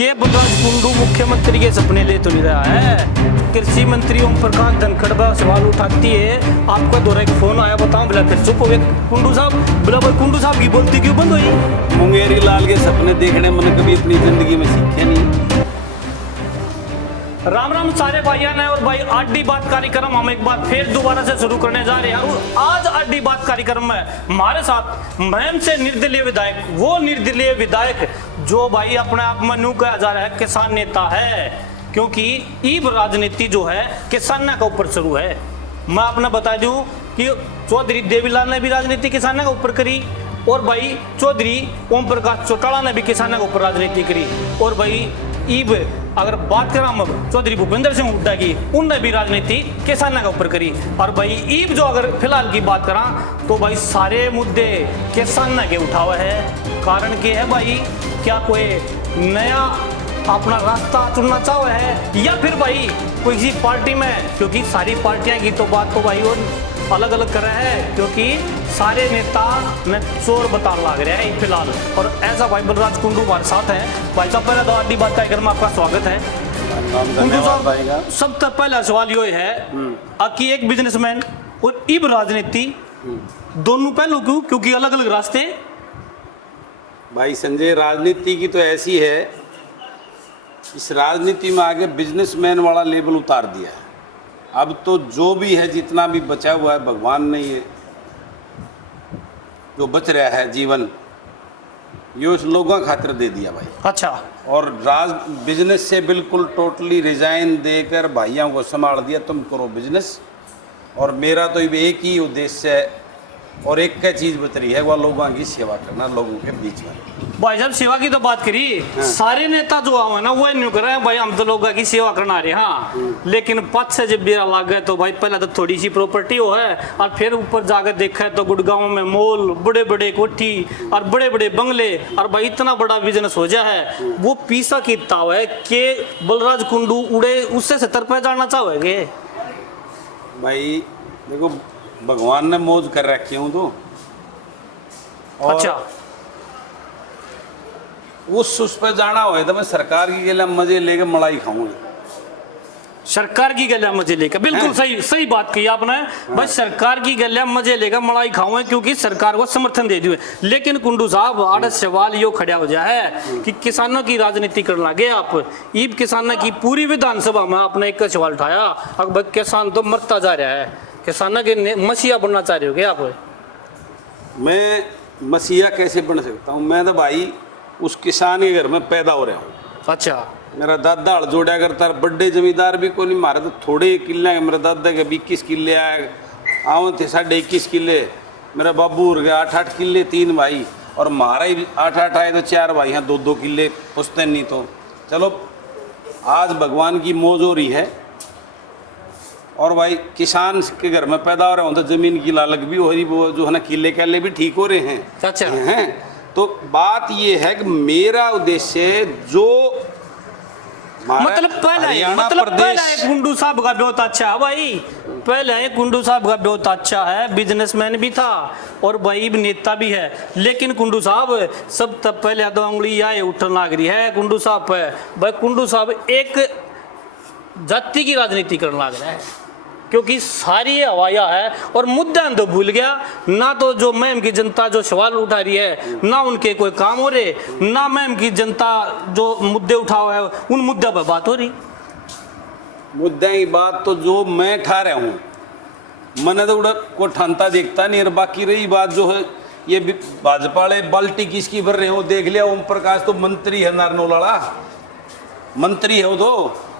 के बलराज कुंडू मुख्यमंत्री के सपने ले तो नहीं रहा है। कृषि मंत्री ओम प्रकाश धनखड़ सवाल उठाती है, आपका दोरा एक फोन आया, बताओ बोला फिर चुप हो गए कुंडू साहब। बोला भाई कुंडू साहब की बोलती क्यों बंद हुई? मुंगेरी लाल के सपने देखने मैंने कभी अपनी जिंदगी में सीखे नहीं। राम राम सारे भाइयों ने और भाई आडी बात कार्यक्रम हम एक बार फिर दोबारा से शुरू करने जा रहे हैं। और आज आडी बात कार्यक्रम में हमारे साथ महम से निर्दलीय विधायक, वो निर्दलीय विधायक जो भाई अपने आप में न्यू कहा जा रहा है किसान नेता है, क्योंकि ईब राजनीति जो है किसानों के ऊपर शुरू है। मैं आपने बता दूं कि चौधरी देवीलाल ने भी राजनीति किसानों के ऊपर करी, और भाई चौधरी ओम प्रकाश चौटाला ने भी किसानों के ऊपर राजनीति करी, और भाई ईब अगर बात करें हम चौधरी भूपेंद्र सिंह हुड्डा की, उनने भी राजनीति किसानों के ऊपर करी। और भाई ईब जो अगर फिलहाल की बात करा तो भाई सारे मुद्दे किसानों के उठा हुआ है। कारण क्या है भाई, क्या कोई नया अपना रास्ता चुनना चाहो है, या फिर भाई कोई किसी पार्टी में, क्योंकि सारी पार्टियां की तो बात तो भाई और अलग अलग कर रहे हैं, क्योंकि सारे नेता में चोर बताने लग रहे हैं फिलहाल। और ऐसा भाई बलराज कुंडू हमारे साथ हैं। भाई साहब पहले तो आडी बात कार्यक्रम में आपका स्वागत है। कुंडू साहब, सबसे पहला सवाल ये है कि एक बिजनेसमैन और ईब राजनीति दोनों पहलू क्यों, क्योंकि अलग अलग रास्ते। भाई संजय, राजनीति की तो ऐसी है, इस राजनीति में आगे बिजनेसमैन वाला लेबल उतार दिया है। अब तो जो भी है, जितना भी बचा हुआ है, भगवान ने ये जो बच रहा है जीवन, ये उस लोगों खातिर दे दिया भाई। अच्छा। और राज बिजनेस से बिल्कुल टोटली रिजाइन देकर भाइयों को संभाल दिया, तुम करो बिजनेस। और मेरा तो एक ही उद्देश्य है और एक क्या चीज़ बच रही है, वह लोगों की सेवा करना, लोगों के बीच में। भाई जब सेवा की तो बात करी, हाँ। सारे नेता जो आवे ना वो न्यू कर रहे हैं भाई, हम तो लोगों की सेवा करना रहे। हाँ, लेकिन पद से जब बेरा लाग गए तो भाई पहले तो थोड़ी सी प्रॉपर्टी हो है, और फिर ऊपर जाकर देखा है तो गुड़गांव में मॉल, बड़े बड़े कोठी और बड़े बड़े बंगले, और भाई इतना बड़ा बिजनेस हो जा है। वो पीसा कितना हुआ है कि बलराज कुंडू उड़े उससे 70 पे जाना चाहोगे? भाई देखो, भगवान ने मौज कर रखी हूँ तो। अच्छा। उस पर जाना हो तो मैं सरकार की गले मजे लेके मलाई खाऊंगा। सरकार की गलियां मजे लेकर, बिल्कुल सही सही बात कही आपने। भाई सरकार की गलियां मजे लेकर मलाई खाऊं, क्योंकि सरकार को समर्थन दे दिए। लेकिन कुंडू साहब, आड़े सवाल यो खड़ा हो जाए है कि किसानों की राजनीति करने लगे आप। ईब किसानों की पूरी विधानसभा में आपने एक सवाल उठाया, अब किसान तो मरता जा रहा है, किसानों के मसीहा बनना चाह रहे हो क्या आप? मैं मसीहा कैसे बन सकता हूँ? मैं तो भाई उस किसान के घर में पैदा हो रहा हूँ। अच्छा। मेरा दादा हल जोड़ा करता, बड़े जमींदार भी को नहीं, मारे तो थोड़े किले हैं। मेरे दादा के 21 किले आए, आव थे 21.5 किले। मेरा बाबू हो गया 8-8 किले, 3 भाई, और मारा ही 8-8 आए तो 4 भाई हैं, 2-2 किले पुछते नहीं। तो चलो आज भगवान की मौज हो रही है, और भाई किसान के घर में पैदा हो रहा हूँ तो जमीन की लालच भी हो रही, वो जो है ना किले कैले भी ठीक हो रहे हैं। अच्छा हैं। तो बात ये है कि मेरा उद्देश्य जो मतलब पहला है कुंडू साहब का बहुत अच्छा है भाई, पहले है कुंडू साहब का बहुत अच्छा है, बिजनेसमैन भी था और भाई नेता भी है। लेकिन कुंडू साहब सब तब पहले दो उंगली आए उठन लग रही है कुंडू साहब पे। भाई कुंडू साहब एक जाति की राजनीति करने लग रहा है, क्योंकि सारी हवाया है और मुद्दा तो भूल गया ना। तो जो मैम की जनता जो सवाल उठा रही है ना, उनके कोई काम हो रहे ना, मैम की जनता जो मुद्दे उठा हुआ है उन मुद्दों पर बात हो रही। मुद्दे की बात तो जो मैं ठा रहा हूँ, मैंने तो उड़ा को ठानता देखता नहीं। और बाकी रही बात जो है, ये भाजपा वाले बाल्टी किसकी भर रहे हो, देख लिया ओम प्रकाश तो मंत्री है, नारनौला मंत्री है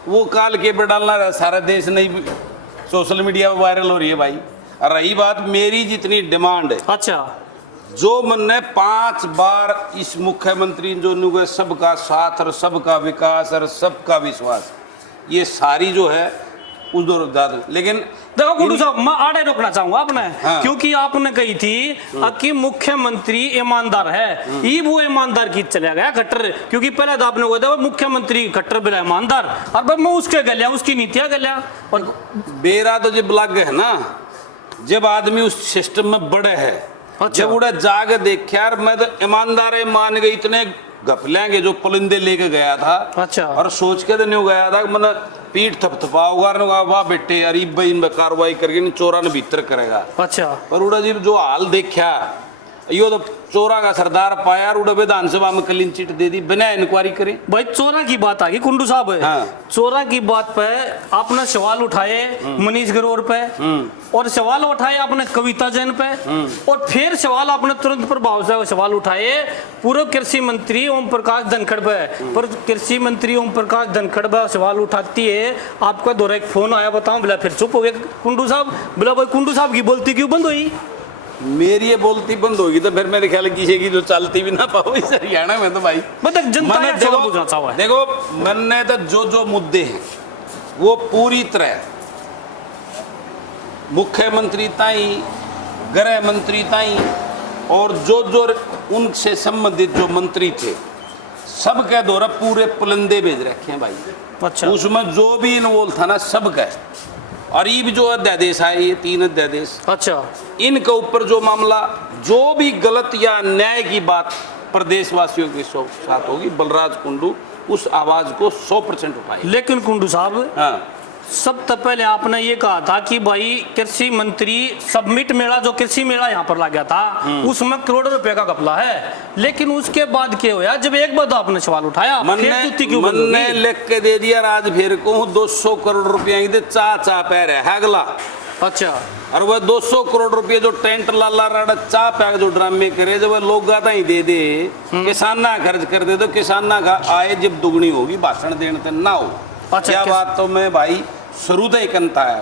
वो काल के पे डालना रहा, सारा देश नहीं सोशल मीडिया पर वायरल हो रही है भाई। और रही बात मेरी जितनी डिमांड है, अच्छा, जो मैंने 5 बार इस मुख्यमंत्री जो नुगे सबका साथ और सबका विकास और सबका विश्वास, ये सारी जो है उधर ज्यादा। लेकिन देखो कुंडू साहब, मैं आड़े रोकना चाहूंगा आपने। हाँ। क्योंकि आपने कही थी कि मुख्यमंत्री ईमानदार है, ये वो ईमानदार की चला गया खट्टर, क्योंकि पहले तो आपने बोला मुख्यमंत्री खट्टर बिना ईमानदार, और भाई मैं उसके गलिया उसकी नीतियां गलिया। और बेरा तो जब लग है ना, जब आदमी उस सिस्टम में बड़े है, अच्छा। जब उड़ा जाग देख यार मैं तो ईमानदार है मान गई, इतने गप लेंगे जो पुलिंदे लेके गया था। अच्छा। और सोच के तो नहीं गया था मैंने पीठ थपथपाओगा वाह बेटे अरीब भाई इन कार्रवाई करके इन चोरा ने भीतर करेगा। अच्छा। पर उड़ा जी जो हाल देखा यो तो चोरा का सरदार पाया और उड़ा विधानसभा में क्लीन चिट दे दी बिना इंक्वायरी करे। भाई चोरा की बात आ गई कुंडू साहब। हाँ। चोरा की बात पे आपने सवाल उठाए मनीष ग्रोवर पे और सवाल उठाए आपने कविता जैन पे और फिर सवाल आपने तुरंत प्रभाव से सवाल उठाए पूर्व कृषि मंत्री ओम प्रकाश धनखड़ पे। पर कृषि मंत्री ओम प्रकाश धनखड़ पे सवाल उठाती है आपका दौरा एक फोन आया बताऊं बोला फिर चुप हो गए कुंडू साहब। बोला भाई कुंडू साहब की बोलती क्यों बंद हुई? मेरी ये बोलती बंद होगी तो फिर मेरे ख्याल की जो चलती भी ना पाओ इस हरियाणा में तो भाई मतलब जनता ने जवाब पूछना चाहा है। देखो मैंने तो जो मुद्दे हैं वो पूरी तरह मुख्यमंत्री ताई गृह मंत्री ताई और जो उनसे संबंधित जो मंत्री थे सबके द्वारा पूरे पुलंदे भेज रखे हैं भाई। अच्छा। उसमें जो भी इन्वॉल्व था ना सबका। और ये भी जो अध्यादेश आए ये 3 अध्यादेश। अच्छा। इनके ऊपर जो मामला जो भी गलत या अन्याय की बात प्रदेशवासियों के साथ होगी बलराज कुंडू उस आवाज को 100% उठाए। लेकिन कुंडू साहब हाँ सबसे पहले आपने ये कहा था कि भाई कृषि मंत्री सबमिट मेला जो कृषि मेला यहाँ पर लगा था उसमें करोड़ों रुपए का घपला है। लेकिन उसके बाद क्या हुआ जब एक बार तो आपने सवाल उठाया मैंने लिख के दे दिया आज फिर को 200 करोड़ रुपया चा पै रहा है अगला। अच्छा। और वह 200 करोड़ रुपये जो टेंट लाला राड़ा चा पैक जो ड्रामे करे जब वह लोग गाता ही दे दे किसाना खर्च कर दे तो किसाना का आय जब दुगनी होगी भाषण देने ना हो। अच्छा। क्या बात तो मैं भाई शुरू से ही करता है।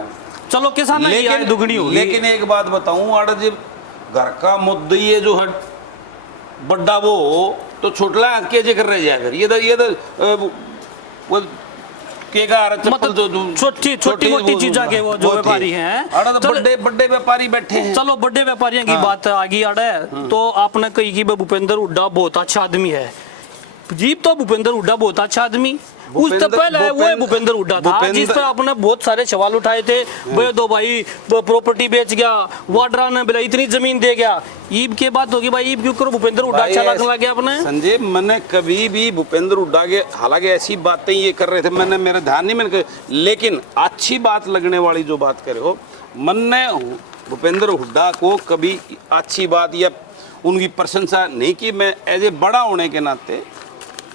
चलो किसान दुगनी होगी। लेकिन एक बात बताऊं अड़ जब घर का मुद्दा ये जो है बड़ा वो तो छोटला के जिक्र रह जाए फिर ये तो वो मतलब छोटी मोटी चीजा के वो जो व्यापारी हैं बड़े व्यापारी बैठे हैं। चलो बड़े व्यापारियों की बात आ गई अड़े तो आपने कही कि भूपेंद्र हुड्डा बहुत अच्छा आदमी है। जीप तो भूपेंद्र हुड्डा बहुत अच्छा आदमी उससे पहले वो भूपेंद्र हुड्डा था जिस पर आपने बहुत सारे सवाल उठाए थे भाई दो भाई प्रॉपर्टी बेच गया वाड्रा ने बोला इतनी जमीन दे गया। ईब के बात होगी भाई ईब क्यों करो भूपेंद्र हुड्डा अच्छा लगने लग गया आपने। संजय मैंने कभी भी भूपेंद्र हुड्डा के हालांकि ऐसी बातें ये कर रहे थे मैंने मेरा ध्यान नहीं मैंने लेकिन अच्छी बात लगने वाली जो बात करे हो मैंने भूपेंद्र हुड्डा को कभी अच्छी बात या उनकी प्रशंसा नहीं की। मैं एज ए बड़ा होने के नाते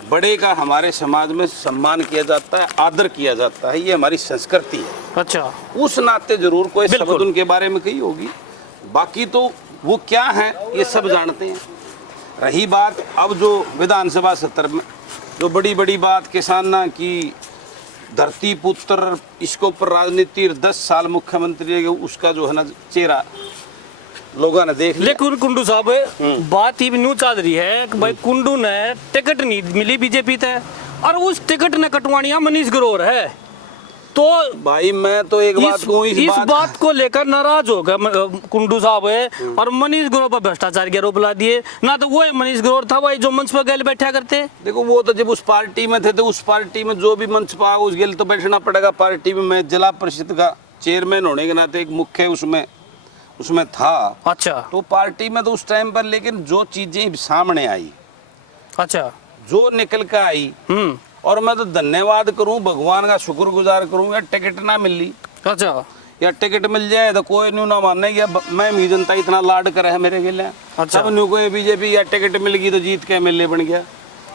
बड़े का हमारे समाज में सम्मान किया जाता है आदर किया जाता है ये हमारी संस्कृति है। अच्छा। उस नाते जरूर कोई शब्द उनके बारे में कही होगी बाकी तो वो क्या है ये सब जानते हैं। रही बात अब जो विधानसभा सत्र में जो बड़ी बड़ी बात किसाना की धरती पुत्र इसके ऊपर राजनीति 10 साल मुख्यमंत्री उसका जो है ना चेहरा लोगों ने देख लिया। लेकिन कुंडू साहब बात ही न्यू चल रही है कि भाई कुंडू ने टिकट नहीं मिली बीजेपी से और उस टिकट ने कटवानिया मनीष ग्रोवर है तो भाई मैं तो एक बात को इस बात को लेकर नाराज हो गए कुंडू साहब है और मनीष ग्रोवर पर भ्रष्टाचार के आरोप ला दिए ना तो वो मनीष ग्रोवर था भाई जो मंच पर गए बैठा करते। देखो वो तो जब उस पार्टी में थे तो उस पार्टी में जो भी मंच पा उस गेल तो बैठना पड़ेगा। पार्टी में मैं जिला परिषद का चेयरमैन होने के नाते एक मुख्य उसमें था। अच्छा। तो पार्टी में तो उस टाइम पर लेकिन जो चीजें सामने आई अच्छा जो निकल कर आई और मैं तो धन्यवाद करूं भगवान का शुक्रगुजार करूं यार टिकट ना मिली। अच्छा। या टिकट मिल जाए तो कोई न्यू ना मानने गया मैं भी जनता इतना लाड करे है मेरे गिले। अच्छा। सब न्यू कोई बीजेपी या टिकट मिल गई तो जीत के एमएलए बन गया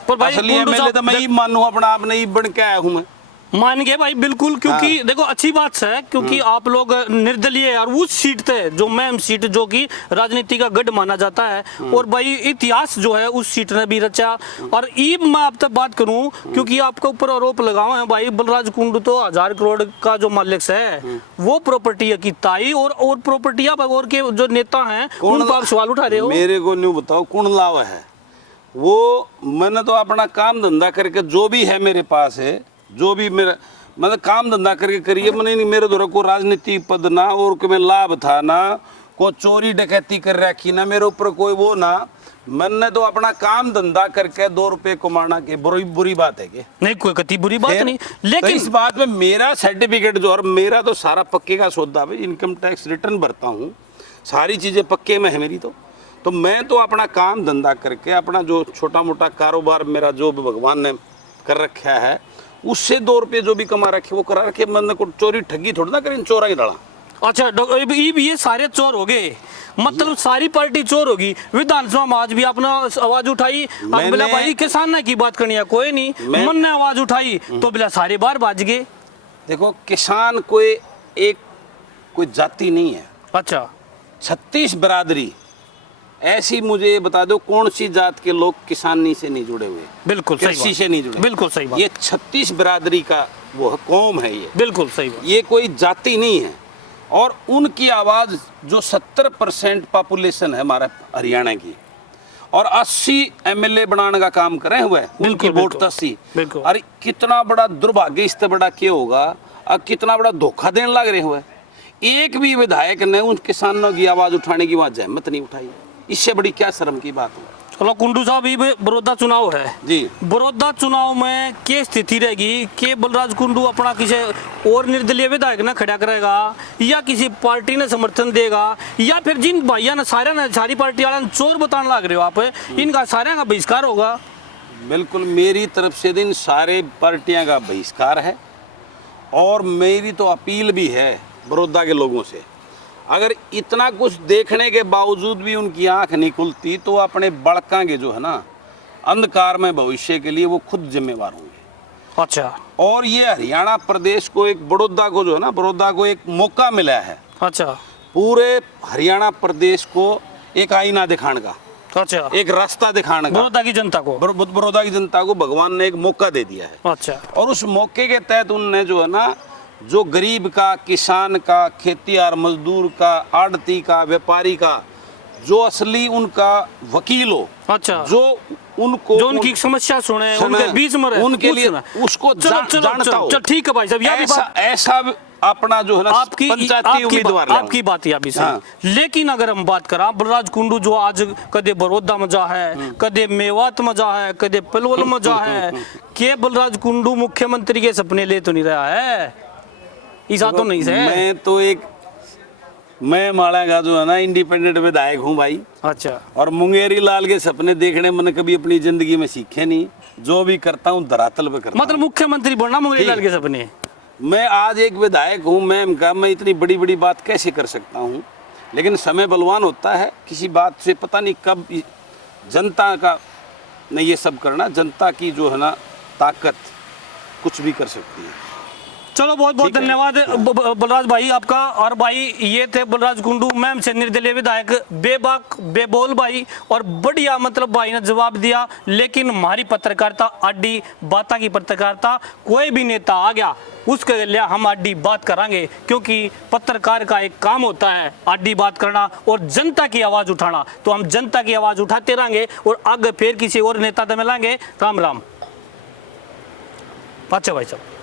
पर भाई असली एमएलए तो मैं ही मानूं अपना आप नहीं बन के आया हूं मैं मान गए भाई बिल्कुल क्योंकि हाँ। देखो अच्छी बात है क्योंकि आप लोग निर्दलीय और उस सीट थे जो मैम सीट जो कि राजनीति का गढ़ माना जाता है और भाई इतिहास जो है उस सीट ने भी रचा। और ईब मैं आप तक बात करूं क्योंकि आपके ऊपर आरोप लगाओ है भाई बलराज कुंडू तो 1000 करोड़ का जो मालिक है वो प्रॉपर्टी की ताई और प्रॉपर्टी और के जो नेता है उन पर आप सवाल उठा रहे हो। मेरे को न्यू बताओ कौन लावा है वो मैंने तो अपना काम धंधा करके जो भी है मेरे पास है जो भी मेरा मतलब काम धंधा करके करिए मैंने नहीं मेरे द्वारा को राजनीतिक पद ना और कोई लाभ था ना को चोरी डकैती कर रखी ना मेरे ऊपर कोई वो ना मैंने तो अपना काम धंधा करके 2 रुपए कमाना के बुरी बात है कि नहीं कोई कति बुरी बात नहीं। लेकिन तो इस बात में मेरा सर्टिफिकेट जो और मेरा तो सारा पक्के का सौदा भाई इनकम टैक्स रिटर्न भरता हूँ सारी चीजें पक्के में है मेरी तो तो मैं तो अपना काम धंधा करके अपना जो छोटा मोटा कारोबार मेरा जो भी भगवान ने कर रखा है उससे 2 रुपये जो भी कमा रखे वो करा रखे। मैंने को चोरी ठगी थोड़ी ना करें, चोरा ही डाला। अच्छा ये सारे चोर हो गए, मतलब सारी पार्टी चोर होगी। विधानसभा में आज भी अपना आवाज उठाई, अब बोला भाई किसान ने की बात करनी है, कोई नहीं मन ने आवाज उठाई तो बोला सारे बार बाज गए। देखो किसान कोई जाति नहीं है। अच्छा 36 बिरादरी ऐसी, मुझे बता दो कौन सी जात के लोग किसानी से नहीं जुड़े हुए? बिल्कुल सही कृषि बात। से नहीं जुड़े। बिल्कुल सही बात। ये 36 बिरादरी का वो कौम है, ये बिल्कुल सही बात। ये कोई जाति नहीं है। और उनकी आवाज जो 70% पॉपुलेशन है हमारा हरियाणा की, और 80 एमएलए बनाने का काम करे हुए, उनकी वोट 80। बिल्कुल। अरे कितना बड़ा दुर्भाग्य, इससे बड़ा क्या होगा? अब कितना बड़ा धोखा देने लग रहे हुए। एक भी विधायक ने उन किसानों की आवाज उठाने की वहां जहमत नहीं उठाई। इससे बड़ी क्या शर्म की बात है। चलो कुंडू साहब, ये बड़ौदा चुनाव है जी। बड़ौदा चुनाव में क्या स्थिति रहेगी? के बलराज कुंडू अपना किसी और निर्दलीय विधायक ने खड़ा करेगा, या किसी पार्टी ने समर्थन देगा, या फिर जिन भाइयों ने सारी पार्टी वाले चोर बताने लग रहे हो आप, इनका सारे का बहिष्कार होगा? बिल्कुल, मेरी तरफ से दिन सारे पार्टियां का बहिष्कार है। और मेरी तो अपील भी है बड़ौदा के लोगों से, अगर इतना कुछ देखने के बावजूद भी उनकी आंख नहीं खुलती तो अपने बड़का के जो है ना अंधकार में भविष्य के लिए वो खुद जिम्मेवार होंगे। अच्छा। और ये हरियाणा प्रदेश को एक बड़ौदा को जो है ना, बड़ौदा को एक मौका मिला है। अच्छा। पूरे हरियाणा प्रदेश को एक आईना दिखाने का, अच्छा, एक रास्ता दिखाने का, बड़ौदा की जनता को, बड़ौदा की जनता को भगवान ने एक मौका दे दिया है। अच्छा। और उस मौके के तहत उनने जो है ना, जो गरीब का, किसान का, खेतीहर मजदूर का, आड़ती का, व्यापारी का, जो असली उनका वकील हो, अच्छा, जो उनको जो उनकी समस्या सुने, उनके बीच में रहे, उनके लिए उसको जानता हो। चलो ठीक है भाई साहब, ऐसा अपना जो है ना पंचायती उम्मीदवार आपकी बात ही अभी सही। लेकिन अगर हम बात करा बलराज कुंडू जो आज कदे बड़ौदा में जा है, कदे मेवात में जा है, कदे पलवल में जा है, के बलराज कुंडू मुख्यमंत्री के सपने ले तो नहीं रहा है? ऐसा तो नहीं है। मैं माला का जो है ना इंडिपेंडेंट विधायक हूँ भाई। अच्छा। और मुंगेरी लाल के सपने देखने मैंने कभी अपनी जिंदगी में सीखे नहीं। जो भी करता हूँ धरातल पे करता हूँ। मतलब मुख्यमंत्री बनना मुंगेरी लाल के सपने। मैं आज एक विधायक हूँ, मैं इतनी बड़ी बड़ी बात कैसे कर सकता हूँ? लेकिन समय बलवान होता है, किसी बात से पता नहीं कब जनता का नहीं ये सब करना, जनता की जो है ना ताकत कुछ भी कर सकती है। चलो बहुत बहुत धन्यवाद बलराज भाई आपका। और भाई ये थे बलराज कुंडू मैम से निर्दलीय विधायक, बेबाक बेबोल भाई, और बढ़िया मतलब भाई ने जवाब दिया। लेकिन हमारी पत्रकारिता आडी बाता की पत्रकारिता, कोई भी नेता आ गया उसके लिए हम आडी बात करांगे, क्योंकि पत्रकार का एक काम होता है आडी बात करना और जनता की आवाज उठाना। तो हम जनता की आवाज उठाते रहेंगे और आगे फिर किसी और नेता से मिलेंगे। राम राम। अच्छा भाई साहब।